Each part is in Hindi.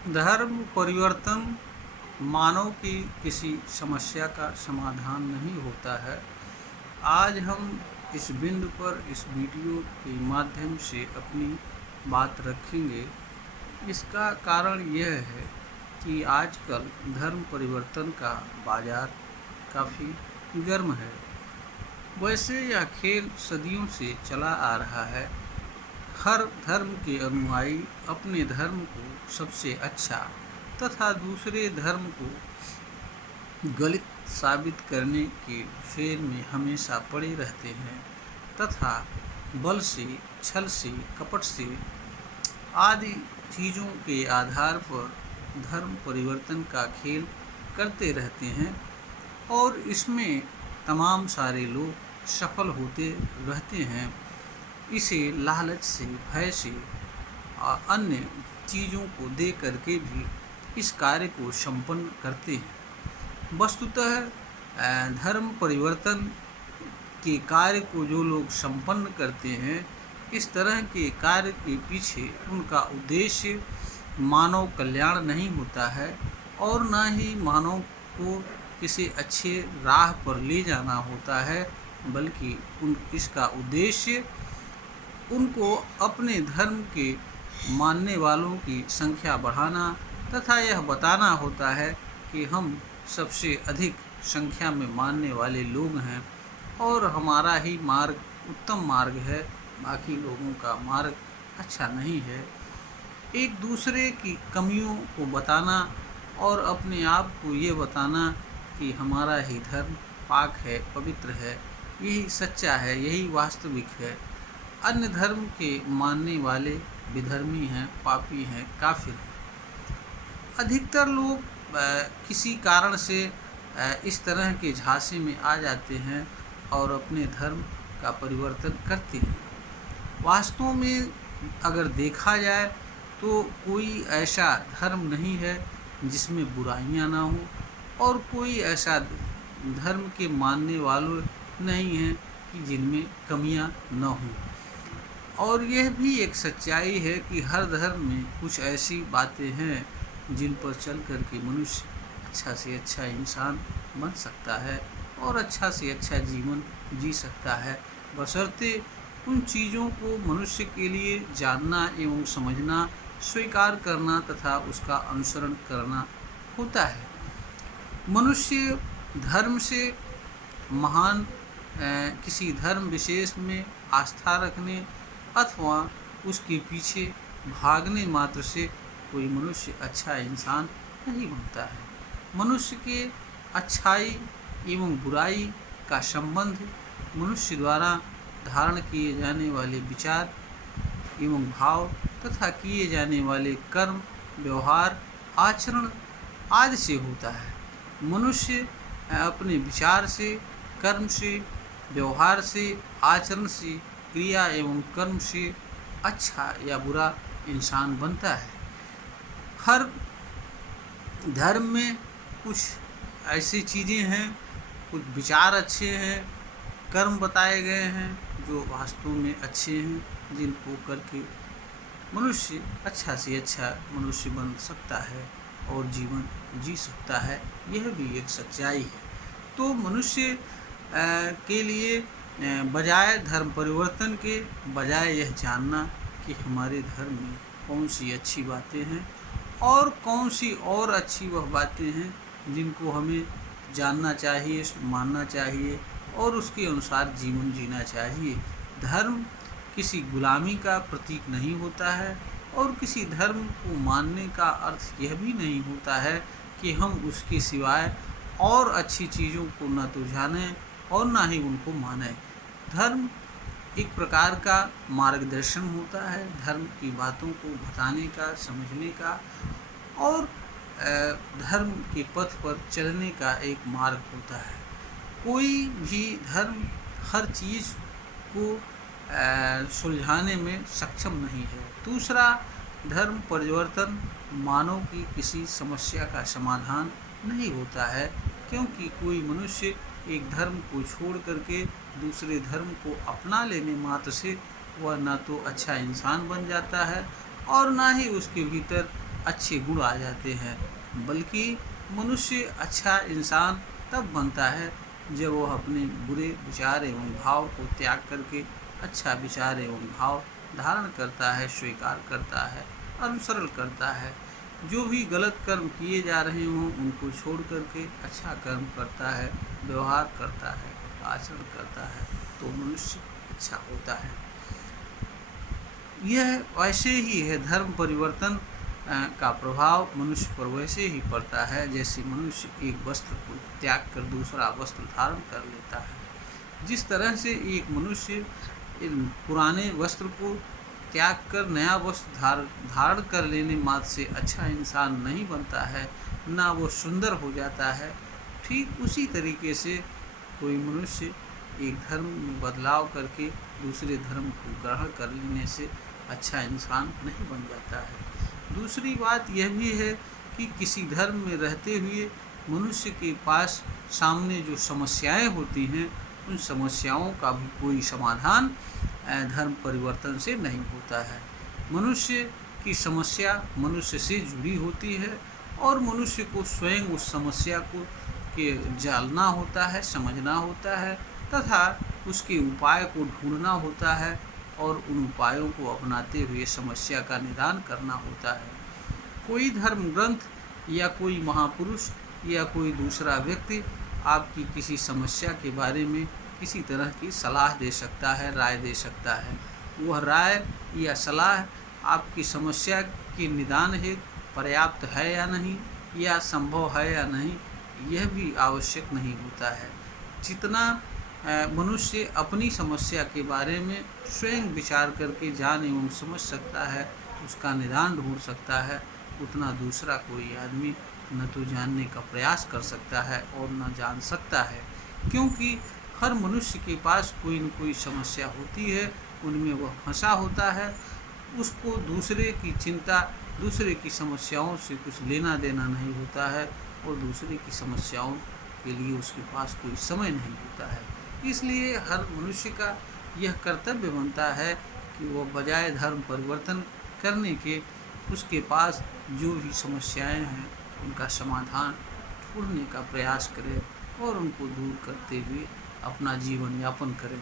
धर्म परिवर्तन मानव की किसी समस्या का समाधान नहीं होता है। आज हम इस बिंदु पर इस वीडियो के माध्यम से अपनी बात रखेंगे। इसका कारण यह है कि आजकल धर्म परिवर्तन का बाजार काफ़ी गर्म है। वैसे यह खेल सदियों से चला आ रहा है। हर धर्म के अनुयायी अपने धर्म को सबसे अच्छा तथा दूसरे धर्म को गलत साबित करने के फेर में हमेशा पड़े रहते हैं तथा बल से, छल से, कपट से आदि चीज़ों के आधार पर धर्म परिवर्तन का खेल करते रहते हैं और इसमें तमाम सारे लोग सफल होते रहते हैं। इसे लालच से, भय से और अन्य चीज़ों को दे करके भी इस कार्य को संपन्न करते हैं। वस्तुतः धर्म परिवर्तन के कार्य को जो लोग संपन्न करते हैं, इस तरह के कार्य के पीछे उनका उद्देश्य मानव कल्याण नहीं होता है और न ही मानव को किसी अच्छे राह पर ले जाना होता है, बल्कि इसका उद्देश्य उनको अपने धर्म के मानने वालों की संख्या बढ़ाना तथा यह बताना होता है कि हम सबसे अधिक संख्या में मानने वाले लोग हैं और हमारा ही मार्ग उत्तम मार्ग है, बाकी लोगों का मार्ग अच्छा नहीं है। एक दूसरे की कमियों को बताना और अपने आप को ये बताना कि हमारा ही धर्म पाक है, पवित्र है, यही सच्चा है, यही वास्तविक है। अन्य धर्म के मानने वाले विधर्मी हैं, पापी हैं, काफिर हैं। अधिकतर लोग किसी कारण से इस तरह के झांसे में आ जाते हैं और अपने धर्म का परिवर्तन करते हैं। वास्तव में अगर देखा जाए तो कोई ऐसा धर्म नहीं है जिसमें बुराइयां ना हो और कोई ऐसा धर्म के मानने वालों नहीं हैं कि जिनमें कमियां न हों। और यह भी एक सच्चाई है कि हर धर्म में कुछ ऐसी बातें हैं जिन पर चल कर के मनुष्य अच्छा से अच्छा इंसान बन सकता है और अच्छा से अच्छा जीवन जी सकता है, बशर्ते उन चीज़ों को मनुष्य के लिए जानना एवं समझना, स्वीकार करना तथा उसका अनुसरण करना होता है। मनुष्य धर्म से महान किसी धर्म विशेष में आस्था रखने अथवा उसके पीछे भागने मात्र से कोई मनुष्य अच्छा इंसान नहीं बनता है। मनुष्य के अच्छाई एवं बुराई का संबंध मनुष्य द्वारा धारण किए जाने वाले विचार एवं भाव तथा किए जाने वाले कर्म, व्यवहार, आचरण आदि से होता है। मनुष्य अपने विचार से, कर्म से, व्यवहार से, आचरण से, क्रिया एवं कर्म से अच्छा या बुरा इंसान बनता है। हर धर्म में कुछ ऐसी चीज़ें हैं, कुछ विचार अच्छे हैं, कर्म बताए गए हैं जो वास्तव में अच्छे हैं, जिनको करके मनुष्य अच्छा से अच्छा मनुष्य बन सकता है और जीवन जी सकता है। यह भी एक सच्चाई है। तो मनुष्य के लिए बजाय धर्म परिवर्तन के बजाय यह जानना कि हमारे धर्म में कौन सी अच्छी बातें हैं और कौन सी और अच्छी वह बातें हैं जिनको हमें जानना चाहिए, मानना चाहिए और उसके अनुसार जीवन जीना चाहिए। धर्म किसी गुलामी का प्रतीक नहीं होता है और किसी धर्म को मानने का अर्थ यह भी नहीं होता है कि हम उसके सिवाय और अच्छी चीज़ों को न तो जानें और ना ही उनको मानें। धर्म एक प्रकार का मार्गदर्शन होता है, धर्म की बातों को बताने का, समझने का और धर्म के पथ पर चलने का एक मार्ग होता है। कोई भी धर्म हर चीज़ को सुलझाने में सक्षम नहीं है। दूसरा, धर्म परिवर्तन मानव की किसी समस्या का समाधान नहीं होता है, क्योंकि कोई मनुष्य एक धर्म को छोड़ करके दूसरे धर्म को अपना लेने मात्र से वह ना तो अच्छा इंसान बन जाता है और ना ही उसके भीतर अच्छे गुण आ जाते हैं, बल्कि मनुष्य अच्छा इंसान तब बनता है जब वह अपने बुरे विचार एवं भाव को त्याग करके अच्छा विचार एवं भाव धारण करता है, स्वीकार करता है, अनुसरण करता है। जो भी गलत कर्म किए जा रहे हों उनको छोड़ करके अच्छा कर्म करता है, व्यवहार करता है, आचरण करता है, तो मनुष्य अच्छा होता है। यह वैसे ही है, धर्म परिवर्तन का प्रभाव मनुष्य पर वैसे ही पड़ता है जैसे मनुष्य एक वस्त्र को त्याग कर दूसरा वस्त्र धारण कर लेता है। जिस तरह से एक मनुष्य पुराने वस्त्र को त्याग कर नया वस्त्र धारण कर लेने मात्र से अच्छा इंसान नहीं बनता है, ना वो सुंदर हो जाता है। ठीक उसी तरीके से कोई मनुष्य एक धर्म में बदलाव करके दूसरे धर्म को ग्रहण कर लेने से अच्छा इंसान नहीं बन जाता है। दूसरी बात यह भी है कि किसी धर्म में रहते हुए मनुष्य के पास सामने जो समस्याएं होती हैं उन समस्याओं का भी कोई समाधान धर्म परिवर्तन से नहीं होता है। मनुष्य की समस्या मनुष्य से जुड़ी होती है और मनुष्य को स्वयं उस समस्या को जानना होता है, समझना होता है तथा उसके उपाय को ढूंढना होता है और उन उपायों को अपनाते हुए समस्या का निदान करना होता है। कोई धर्म ग्रंथ या कोई महापुरुष या कोई दूसरा व्यक्ति आपकी किसी समस्या के बारे में किसी तरह की सलाह दे सकता है, राय दे सकता है। वह राय या सलाह आपकी समस्या के निदान हेतु पर्याप्त है या नहीं, या संभव है या नहीं, यह भी आवश्यक नहीं होता है। जितना मनुष्य अपनी समस्या के बारे में स्वयं विचार करके जान एवं समझ सकता है, उसका निदान ढूंढ सकता है, उतना दूसरा कोई आदमी न तो जानने का प्रयास कर सकता है और न जान सकता है। क्योंकि हर मनुष्य के पास कोई न कोई समस्या होती है, उनमें वह फंसा होता है। उसको दूसरे की चिंता, दूसरे की समस्याओं से कुछ लेना देना नहीं होता है और दूसरे की समस्याओं के लिए उसके पास कोई समय नहीं होता है। इसलिए हर मनुष्य का यह कर्तव्य बनता है कि वह बजाय धर्म परिवर्तन करने के उसके पास जो भी समस्याएं हैं उनका समाधान ढूंढने का प्रयास करे और उनको दूर करते हुए अपना जीवन यापन करें।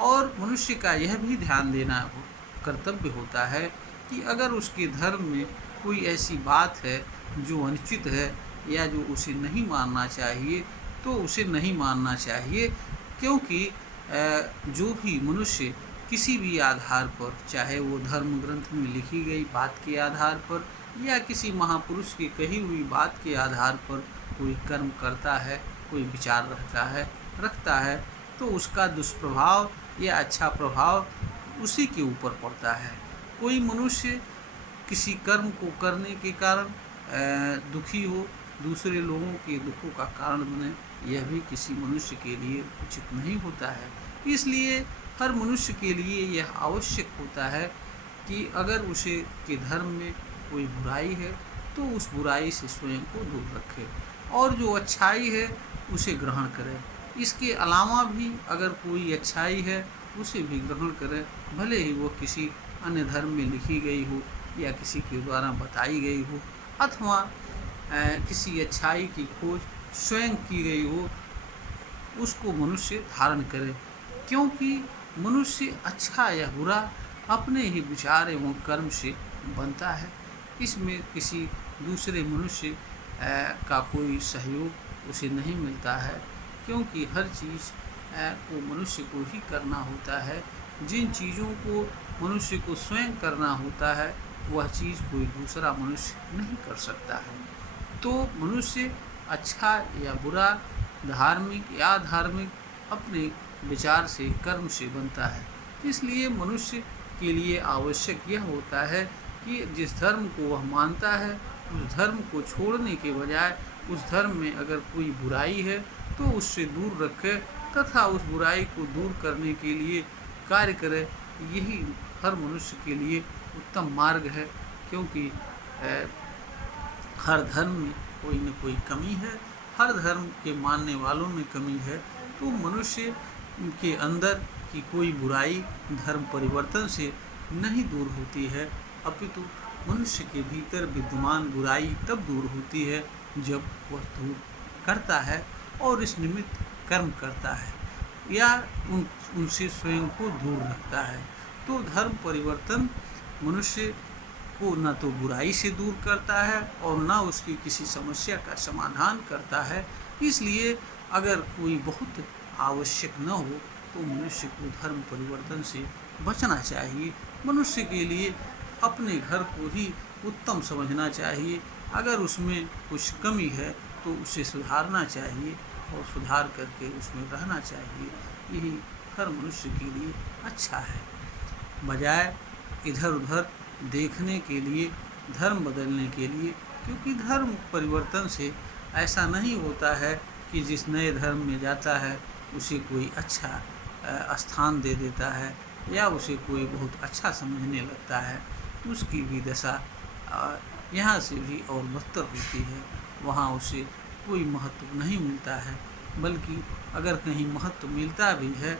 और मनुष्य का यह भी ध्यान देना कर्तव्य होता है कि अगर उसके धर्म में कोई ऐसी बात है जो अनुचित है या जो उसे नहीं मानना चाहिए तो उसे नहीं मानना चाहिए। क्योंकि जो भी मनुष्य किसी भी आधार पर, चाहे वो धर्म ग्रंथ में लिखी गई बात के आधार पर या किसी महापुरुष की कही हुई बात के आधार पर कोई कर्म करता है, कोई विचार रखता है तो उसका दुष्प्रभाव या अच्छा प्रभाव उसी के ऊपर पड़ता है। कोई मनुष्य किसी कर्म को करने के कारण दुखी हो, दूसरे लोगों के दुखों का कारण बने, यह भी किसी मनुष्य के लिए उचित नहीं होता है। इसलिए हर मनुष्य के लिए यह आवश्यक होता है कि अगर उसे के धर्म में कोई बुराई है तो उस बुराई से स्वयं को दूर रखे और जो अच्छाई है उसे ग्रहण करे। इसके अलावा भी अगर कोई अच्छाई है उसे भी ग्रहण करे, भले ही वो किसी अन्य धर्म में लिखी गई हो या किसी के द्वारा बताई गई हो अथवा किसी अच्छाई की खोज स्वयं की गई हो, उसको मनुष्य धारण करे। क्योंकि मनुष्य अच्छा या बुरा अपने ही विचार एवं कर्म से बनता है। इसमें किसी दूसरे मनुष्य का कोई सहयोग उसे नहीं मिलता है, क्योंकि हर चीज़ को मनुष्य को ही करना होता है। जिन चीज़ों को मनुष्य को स्वयं करना होता है वह चीज़ कोई दूसरा मनुष्य नहीं कर सकता है। तो मनुष्य अच्छा या बुरा, धार्मिक या अधार्मिक अपने विचार से, कर्म से बनता है। इसलिए मनुष्य के लिए आवश्यक यह होता है कि जिस धर्म को वह मानता है उस धर्म को छोड़ने के बजाय उस धर्म में अगर कोई बुराई है तो उससे दूर रखे तथा उस बुराई को दूर करने के लिए कार्य करे। यही हर मनुष्य के लिए उत्तम मार्ग है, क्योंकि हर धर्म में कोई न कोई कमी है, हर धर्म के मानने वालों में कमी है। तो मनुष्य के अंदर की कोई बुराई धर्म परिवर्तन से नहीं दूर होती है, अपितु मनुष्य के भीतर विद्यमान बुराई तब दूर होती है जब वह दूर करता है और इस निमित्त कर्म करता है या उनसे स्वयं को दूर रखता है। तो धर्म परिवर्तन मनुष्य को न तो बुराई से दूर करता है और न उसकी किसी समस्या का समाधान करता है। इसलिए अगर कोई बहुत आवश्यक न हो तो मनुष्य को धर्म परिवर्तन से बचना चाहिए। मनुष्य के लिए अपने घर को ही उत्तम समझना चाहिए। अगर उसमें कुछ कमी है तो उसे सुधारना चाहिए और सुधार करके उसमें रहना चाहिए। यही हर मनुष्य के लिए अच्छा है, बजाय इधर उधर देखने के लिए, धर्म बदलने के लिए। क्योंकि धर्म परिवर्तन से ऐसा नहीं होता है कि जिस नए धर्म में जाता है उसे कोई अच्छा स्थान दे देता है या उसे कोई बहुत अच्छा समझने लगता है। उसकी भी दशा यहाँ से भी और बदतर होती है। वहाँ उसे कोई महत्व नहीं मिलता है, बल्कि अगर कहीं महत्व मिलता भी है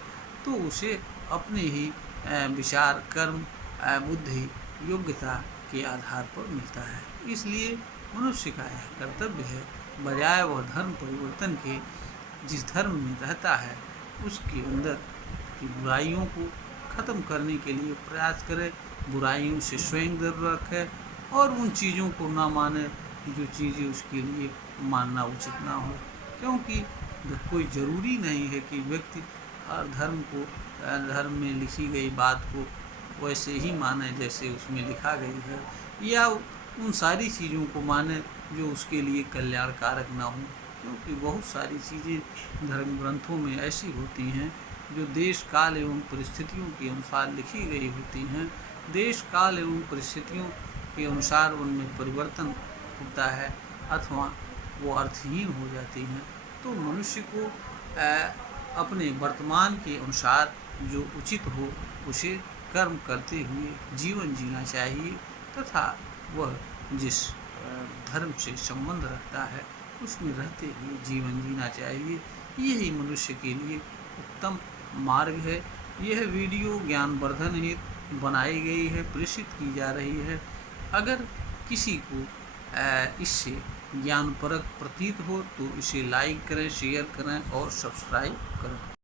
तो उसे अपने ही विचार, कर्म, बुद्धि, योग्यता के आधार पर मिलता है। इसलिए मनुष्य का यह कर्तव्य है, बजाय वह धर्म परिवर्तन के, जिस धर्म में रहता है उसके अंदर की बुराइयों को ख़त्म करने के लिए प्रयास करे, बुराइयों से स्वयं दूर रखे और उन चीज़ों को ना माने जो चीज़ें उसके लिए मानना उचित ना हो। क्योंकि कोई ज़रूरी नहीं है कि व्यक्ति हर धर्म में लिखी गई बात को वैसे ही माने जैसे उसमें लिखा गई है, या उन सारी चीज़ों को माने जो उसके लिए कल्याणकारक ना हो। क्योंकि बहुत सारी चीज़ें धर्म ग्रंथों में ऐसी होती हैं जो देश काल एवं परिस्थितियों के अनुसार लिखी गई होती हैं। देश काल एवं परिस्थितियों के अनुसार उनमें परिवर्तन होता है अथवा वो अर्थहीन हो जाती हैं। तो मनुष्य को अपने वर्तमान के अनुसार जो उचित हो उसे कर्म करते हुए जीवन जीना चाहिए तथा वह जिस धर्म से संबंध रखता है उसमें रहते हुए जीवन जीना चाहिए। यही मनुष्य के लिए उत्तम मार्ग है। यह वीडियो ज्ञानवर्धन हेतु बनाई गई है, प्रेषित की जा रही है। अगर किसी को इससे ज्ञानपरक प्रतीत हो तो इसे लाइक करें, शेयर करें और सब्सक्राइब करें।